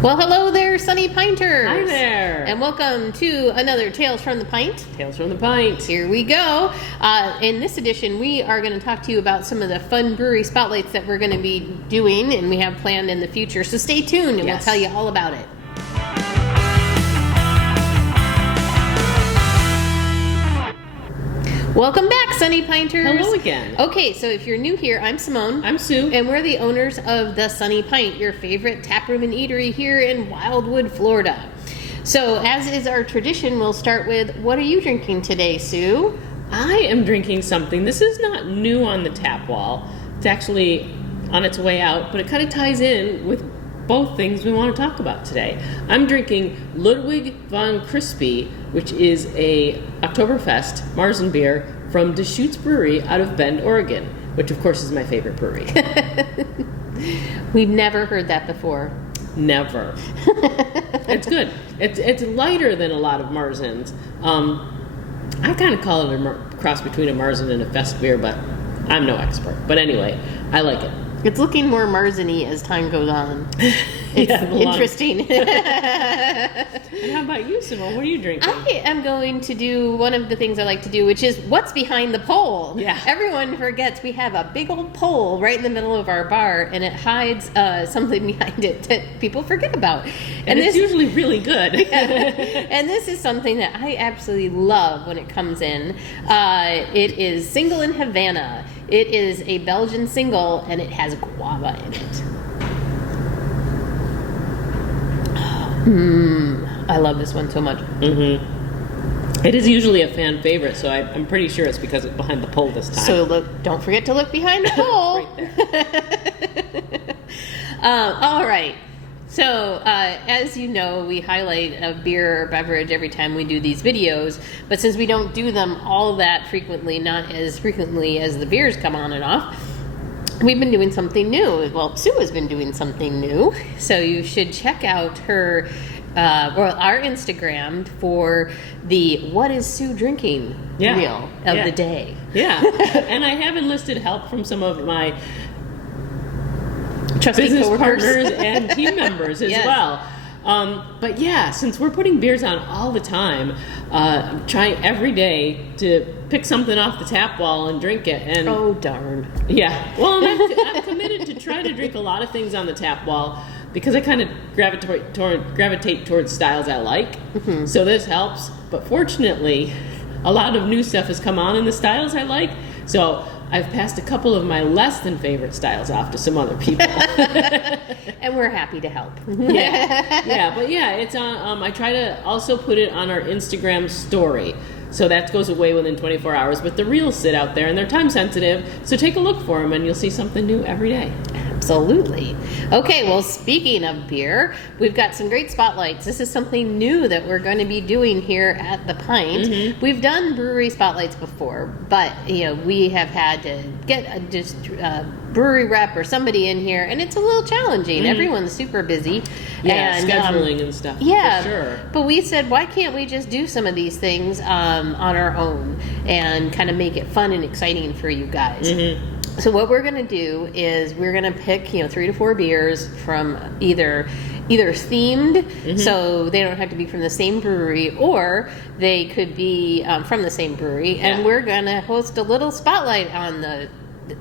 Well, hello there, Sunny Pinters. Hi there. And welcome to another Tales from the Pint. Tales from the Pint. Here we go. In this edition, we are going to talk to you about some of the fun brewery spotlights that we're going to be doing and we have planned in the future. So stay tuned and we'll tell you all about it. Welcome back, Sunny Pinters. Hello again. Okay, so if you're new here, I'm Simone. I'm Sue. And we're the owners of the Sunny Pint, your favorite taproom and eatery here in Wildwood, Florida. So, as is our tradition, we'll start with, what are you drinking today, Sue? I am drinking something. This is not new on the tap wall. It's actually on its way out, but it kind of ties in with both things we want to talk about today. I'm drinking Ludwig von Crispy, which is a Oktoberfest Marzen beer from Deschutes Brewery out of Bend, Oregon, which of course is my favorite brewery. We've never heard that before. Never. It's good. It's lighter than a lot of Marzens. I kind of call it a cross between a Marzen and a Fest beer, but I'm no expert. But anyway, I like it. It's looking more Marzen-y as time goes on. It's interesting. And how about you, Simone? What are you drinking? I am going to do one of the things I like to do, which is what's behind the pole. Yeah. Everyone forgets we have a big old pole right in the middle of our bar, and it hides something behind it that people forget about. And it's usually really good. And this is something that I absolutely love when it comes in. It is Single in Havana. It is a Belgian single, and it has guava in it. I love this one so much. Mm-hmm. It is usually a fan favorite, so I'm pretty sure it's because it's behind the pole this time. So don't forget to look behind the pole. Right there. All right. So, as you know, we highlight a beer or beverage every time we do these videos, but since we don't do them all that frequently, not as frequently as the beers come on and off, we've been doing something new. Well, Sue has been doing something new, so you should check out her, our Instagram for the What is Sue Drinking reel of the day. Yeah, and I have enlisted help from some of my Trusty business coworkers. partners and team members as well. But yeah, since we're putting beers on all the time, I'm trying every day to pick something off the tap wall and drink it. And oh, darn. Yeah. Well, I'm committed to try to drink a lot of things on the tap wall because I kind of gravitate towards styles I like. Mm-hmm. So this helps. But fortunately, a lot of new stuff has come on in the styles I like. So I've passed a couple of my less than favorite styles off to some other people. And we're happy to help. Yeah, but yeah, it's on. I try to also put it on our Instagram story. So that goes away within 24 hours. But the reels sit out there and they're time sensitive. So take a look for them and you'll see something new every day. Absolutely. Okay, well, speaking of beer, we've got some great spotlights. This is something new that we're going to be doing here at the Pint. Mm-hmm. We've done brewery spotlights before, but we have had to get a brewery rep or somebody in here, and it's a little challenging. Mm-hmm. Everyone's super busy. Yeah, and scheduling and stuff. Yeah, for sure. But we said, why can't we just do some of these things on our own and kind of make it fun and exciting for you guys? Mm-hmm. So what we're going to do is we're going to pick 3 to 4 beers from either themed, mm-hmm. so they don't have to be from the same brewery, or they could be from the same brewery, and we're going to host a little spotlight on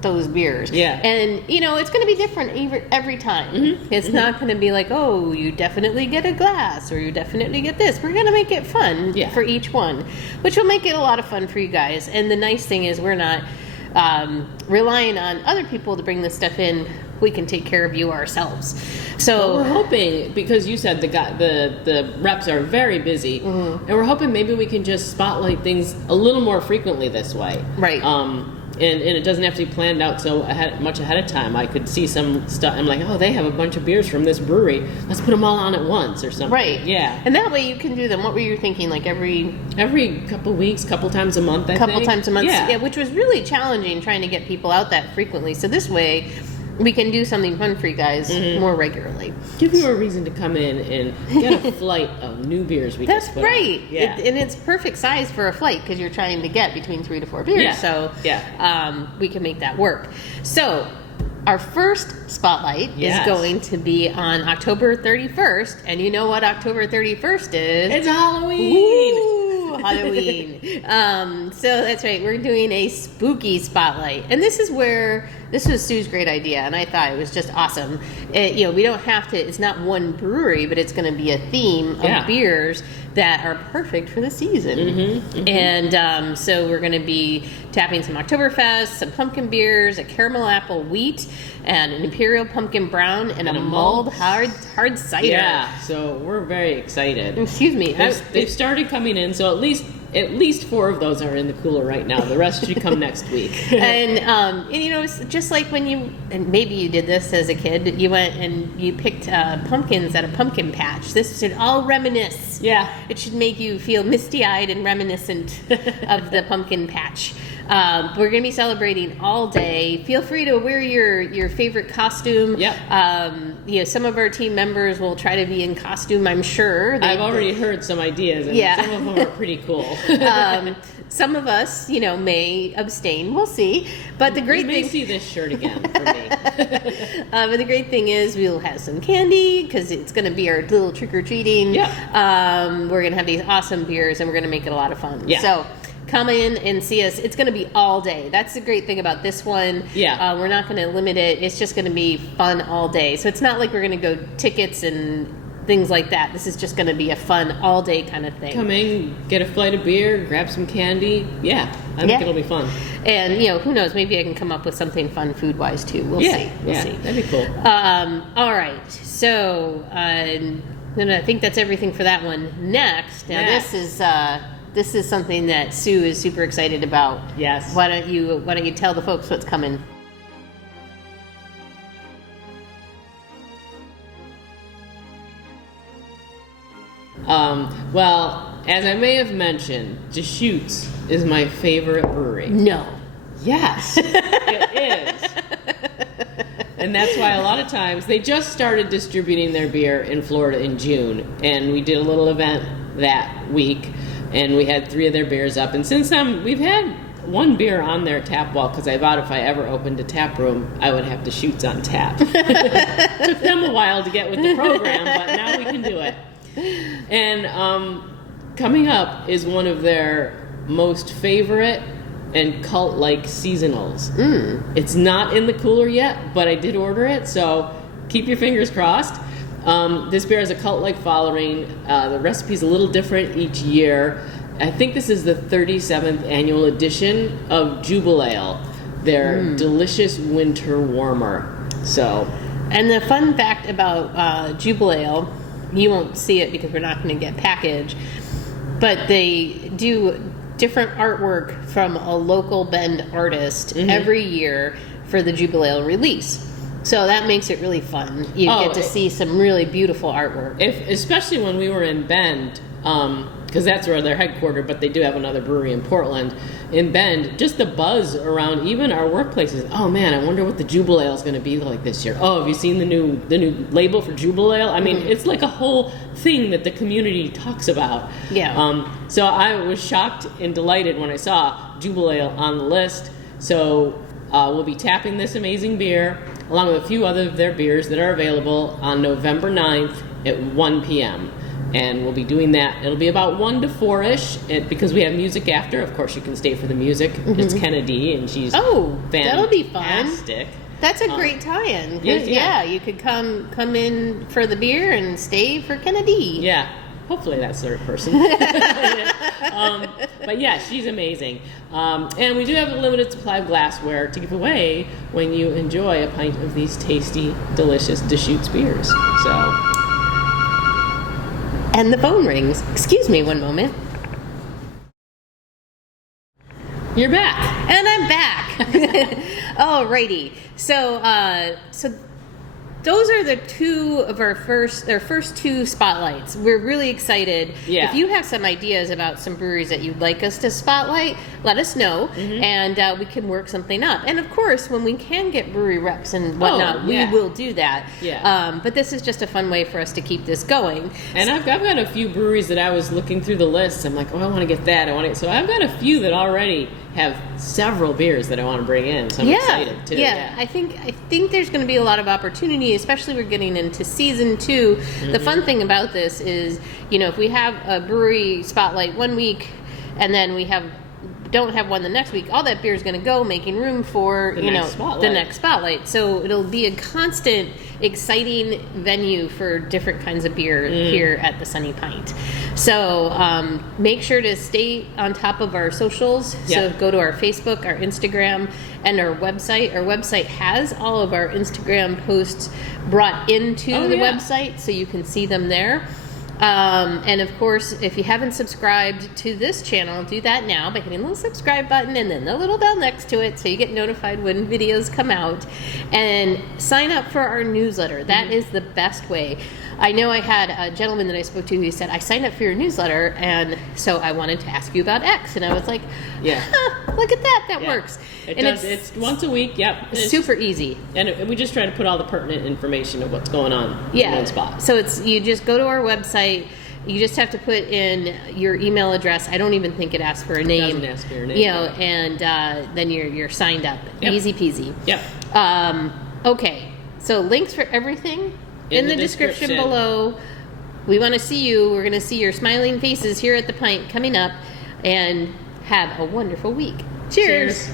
those beers. Yeah. And, it's going to be different every time. Mm-hmm. It's mm-hmm. not going to be like, oh, you definitely get a glass, or you definitely get this. We're going to make it fun for each one, which will make it a lot of fun for you guys. And the nice thing is we're not relying on other people to bring this stuff in. We can take care of you ourselves. So we're hoping, because you said the reps are very busy, mm-hmm. and we're hoping maybe we can just spotlight things a little more frequently this way. Right. And it doesn't have to be planned out so much ahead of time. I could see some stuff. I'm like, oh, they have a bunch of beers from this brewery. Let's put them all on at once or something. Right. Yeah. And that way you can do them. What were you thinking? Like every couple weeks, couple times a month, I think. Couple times a month. Yeah, which was really challenging trying to get people out that frequently. So this way we can do something fun for you guys mm-hmm. more regularly. Give you a reason to come in and get a flight of new beers we That's just put right. on. Yeah. And it's perfect size for a flight because you're trying to get between 3 to 4 beers. Yeah. So we can make that work. So our first spotlight is going to be on October 31st. And you know what October 31st is? It's Halloween! Woo! Halloween. So that's right. We're doing a spooky spotlight. And this was Sue's great idea. And I thought it was just awesome. We don't have to, it's not one brewery, but it's going to be a theme of beers that are perfect for the season. And so we're going to be tapping some Oktoberfest, some pumpkin beers, a caramel apple wheat, and an imperial pumpkin brown, and a mulled hard cider. Yeah, so we're very excited. Excuse me. They've started coming in, so at least 4 of those are in the cooler right now. The rest should come next week. And it's just like when and maybe you did this as a kid, you went and you picked pumpkins at a pumpkin patch. This should all reminisce. Yeah. It should make you feel misty-eyed and reminiscent of the pumpkin patch. We're going to be celebrating all day. Feel free to wear your favorite costume. Yep. Some of our team members will try to be in costume, I'm sure. I've already heard some ideas, and some of them are pretty cool. Some of us, may abstain. We'll see. But the great thing... You may see this shirt again for me. But the great thing is we'll have some candy because it's going to be our little trick-or-treating. Yeah. We're going to have these awesome beers, and we're going to make it a lot of fun. Yeah. So come in and see us. It's going to be all day. That's the great thing about this one. Yeah. We're not going to limit it. It's just going to be fun all day. So it's not like we're going to go tickets and things like that. This is just going to be a fun all day kind of thing. Come in, get a flight of beer, grab some candy. Yeah, I think it'll be fun. And who knows? Maybe I can come up with something fun food wise too. We'll see. We'll see. That'd be cool. All right. So I think that's everything for that one. Next, now this is something that Sue is super excited about. Yes. Why don't you tell the folks what's coming? Well, as I may have mentioned, Deschutes is my favorite brewery. No. Yes, it is. And that's why a lot of times they just started distributing their beer in Florida in June, and we did a little event that week, and we had 3 of their beers up. And since then, we've had 1 beer on their tap wall because I thought if I ever opened a tap room, I would have Deschutes on tap. Took them a while to get with the program, but now we can do it. And coming up is one of their most favorite and cult-like seasonals. It's not in the cooler yet, but I did order it, so keep your fingers crossed. This beer has a cult-like following. The recipe's a little different each year. I think this is the 37th annual edition of Jubilale, their delicious winter warmer. So, and the fun fact about Jubilale, you won't see it because we're not going to get packaged, but they do different artwork from a local Bend artist every year for the Jubilale release. So that makes it really fun. You get to see some really beautiful artwork. Especially when we were in Bend, because that's where they're headquartered, but they do have another brewery in Portland. In Bend, just the buzz around even our workplaces. Oh man, I wonder what the Jubilale is going to be like this year. Oh, have you seen the new label for Jubilale? I mean, it's like a whole thing that the community talks about. Yeah. So I was shocked and delighted when I saw Jubilale on the list. So we'll be tapping this amazing beer along with a few other of their beers that are available on November 9th at 1 p.m. And we'll be doing that. It'll be about 1 to 4-ish, because we have music after. Of course, you can stay for the music. It's Kennedy, and she's that'll be fun. Fantastic. That's a great tie-in. Yeah. You could come in for the beer and stay for Kennedy. Yeah. Hopefully that's the right person. But yeah, she's amazing. And we do have a limited supply of glassware to give away when you enjoy a pint of these tasty, delicious Deschutes beers. So... And the phone rings. Excuse me one moment. You're back. And I'm back. Alrighty. So those are the first 2 spotlights. We're really excited. Yeah. If you have some ideas about some breweries that you'd like us to spotlight, let us know, and we can work something up. And of course, when we can get brewery reps and whatnot, we will do that. Yeah. But this is just a fun way for us to keep this going. And I've got a few breweries that I was looking through the list. I'm like, I want to get that. So I've got a few that already have several beers that I want to bring in, so I'm excited too. Yeah, I think there's going to be a lot of opportunity, especially we're getting into season 2. The fun thing about this is, if we have a brewery spotlight one week, and then we don't have one the next week, all that beer is going to go, making room for the next spotlight. So it'll be a constant, exciting venue for different kinds of beer here at the Sunny Pint. So make sure to stay on top of our socials. So go to our Facebook, our Instagram, and our website. Our website has all of our Instagram posts brought into the website, so you can see them there. And of course, if you haven't subscribed to this channel, do that now by hitting the little subscribe button and then the little bell next to it so you get notified when videos come out. And sign up for our newsletter. That is the best way. I know I had a gentleman that I spoke to who said, I signed up for your newsletter, and so I wanted to ask you about X. And I was like, look at that. That works. It's once a week. Yep. It's super easy. And we just try to put all the pertinent information of what's going on in one spot. So you just go to our website. You just have to put in your email address. I don't even think it asks for a name. It doesn't ask for your name. And then you're signed up. Yep. Easy peasy. Yep. Okay. So links for everything in the description below. We want to see you. We're going to see your smiling faces here at the Pint coming up. And have a wonderful week. Cheers.